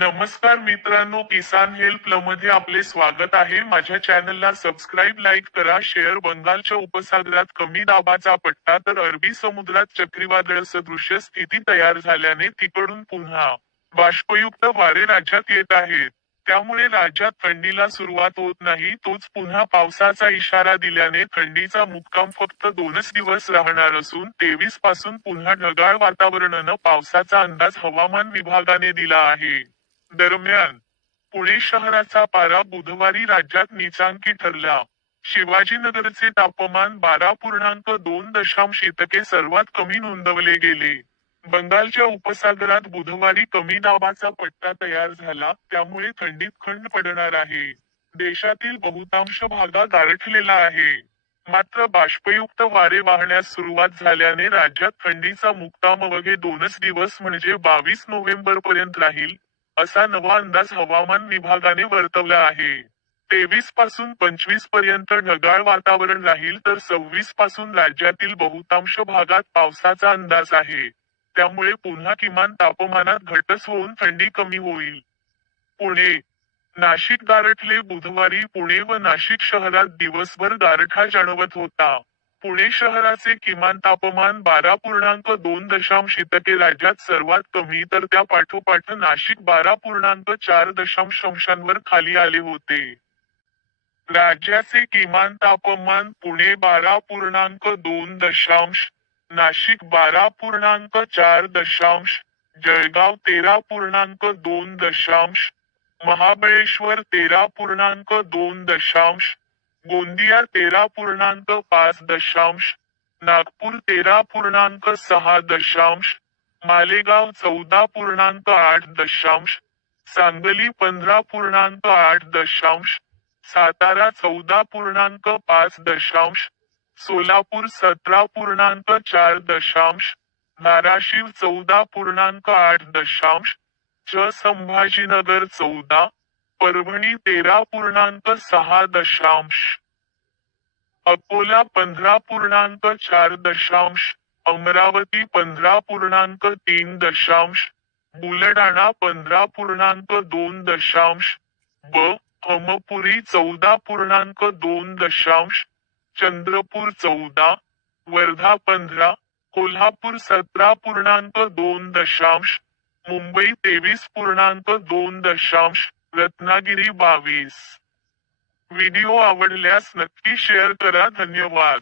नमस्कार मित्रांनो, किसान हेल्प मध्ये आपले स्वागत आहे. माझ्या चॅनलला सबस्क्राईब, लाईक करा, शेअर. बंगालच्या उपसागरात कमी दाबाचा पट्टा तर अरबी समुद्रात चक्रीवादळ सदृश्य स्थिती तयार झाल्याने तिकडून पुन्हा बाष्पयुक्त वारे राज्यात येत आहेत. त्यामुळे राज्यात थंडीला सुरुवात होत नाही, तोच पुन्हा पावसाचा इशारा दिल्याने थंडीचा मुक्काम फक्त 2च दिवस राहणार असून 23 पासून पुन्हा ढगाळ वातावरणानं पावसाचा अंदाज हवामान विभागाने दिला आहे. दरम्यान, पुणे शहराचा पारा बुधवारी राज्यात नीचांकी ठरला. शिवाजीनगरचे तापमान 12.2 सर्वात कमी नोंदवले गेले. बंगालच्या उपसागरात बुधवारी कमी दाबाचा पट्टा तयार झाला, त्यामुळे थंडीत खंड पडणार आहे. देशातील बहुतांश भागा गारठलेला आहे. मात्र बाष्पयुक्त वारे वाहण्यास सुरुवात झाल्याने राज्यात थंडीचा मुक्काम अवघे 2च दिवस म्हणजे 22 नोव्हेंबरपर्यंत राहील, असा नवा अंदाज हवामान विभागाने वर्तवला आहे. 23 पासून 25 पर्यंत ढगाळ वातावरण राहील तर 26 पासून राज्यातील बहुतांश भागात पावसाचा अंदाज आहे. त्यामुळे पुन्हा किमान तापमानात घटच होऊन थंडी कमी होईल. पुणे, नाशिक गारठले. बुधवारी पुणे व नाशिक शहरात दिवसभर गारठा जाणवत होता. पुणे शहराचे किमान तापमान 12.2 राज्यात सर्वात कमी तर त्या पाठोपाठ नाशिक 12.4 खाली आले होते. राज्याचे किमान तापमान पुणे 12.2, नाशिक 12.4, जळगाव 13.2, महाबळेश्वर 13.2, गोंदिया 13.5, नागपूर 13.6, मालेगाव 14.8, सांगली 15.8, सातारा 14.5, सोलापूर 17.4, धाराशिव 14.8, संभाजीनगर 14, परभणी 13.6, अकोला 15.4, अमरावती 15.3, बुलढाणा 15.2, ब्रह्मपुरी 14.2, चंद्रपूर 14, वर्धा 15, कोल्हापूर 17.2, मुंबई 23.2, रत्नागिरी 22. व्हिडिओ आवडल्यास नक्की शेअर करा. धन्यवाद.